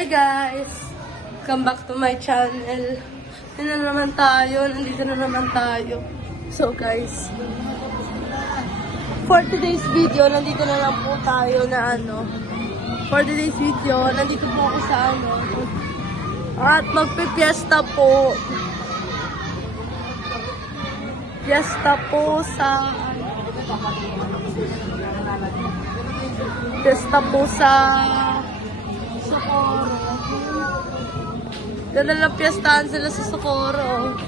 Hi guys! Come back to my channel. Nandito na naman tayo. So guys, for today's video, nandito na lang po tayo na For today's video, nandito po ako sa at magpipiesta po. Fiesta po sa Socorro. Ganda lang piyestahan sila sa Socorro.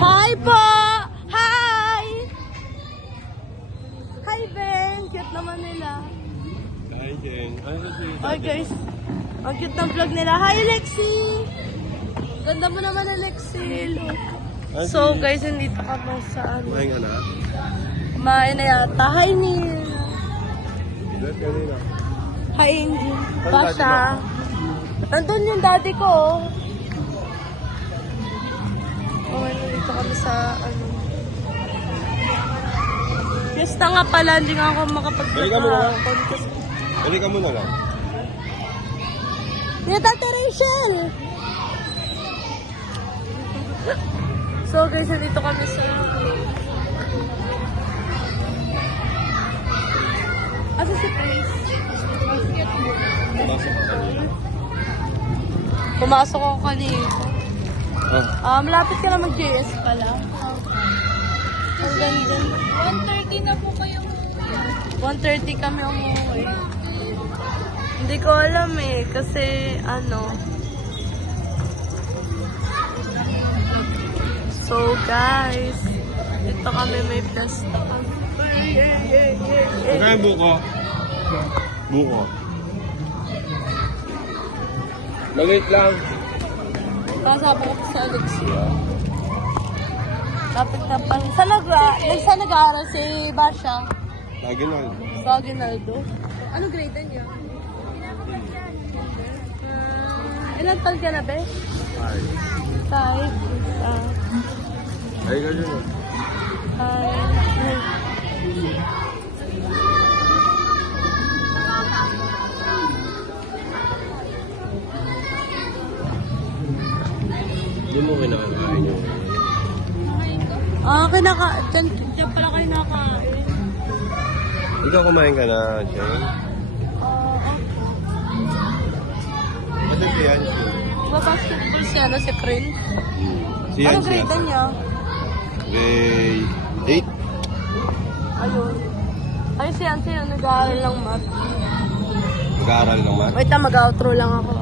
Hi po! Hi! Hi Ben! Cute naman nila. Hi, Jen. Hi guys, ang cute ng vlog nila. Hi Lexi! Ganda mo naman na Lexi. Look. So guys, nandito kami sa Kumain ka na? Kumain na yata. Hi Neil! Dito kanina. Hi Neil! Saan Basha! Nandun yung daddy ko. Okay, nandito kami sa Fiesta nga pala, hindi nga ako Balik ka muna lang. makapag-contest. Balik ka muna lang. Dito Tati Rachel! So guys, nandito kami sa asa si Trace? Pumasok ako kanina. Malapit ka na mag-JS pala. Ang ganda. 1:30 na po kayo. 1:30 kami umuwi. Hindi ko alam kasi So guys, dito kami may pesta. Magkaya buko? Buko. Magit lang. Kasama ko sa Alexia. Lapit na pa. Saan nag-aaral si Basha? Lagi na. Sa Aguinaldo. Ano grade niya? Ilan taon ka na, be? Hi. 5. Ay, ka dyan. Hindi mo kinakain yung... Diyan pala kayo nakain. Ikaw kumain ka na, Jen? Kasi si Yancy. Basketball siya, si Prince. Si Anong Yancy. grade niya? Grade 8. Ayun. Ay, si Yancy na nag-aaral ng math. Mag-aaral ng math. Wait lang, mag-outro lang ako.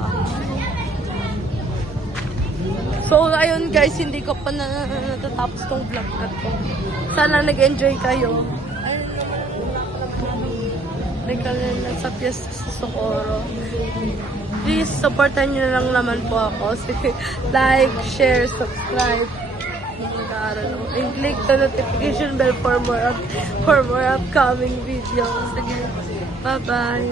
So, ayun guys, hindi ko pa natatapos tong vlog na to. Sana nag-enjoy kayo. Ayun naman, nasa Fiesta sa Socorro. Please, supportan nyo lang naman po ako. Like, share, subscribe. And click the notification bell for more upcoming videos. Again, bye-bye.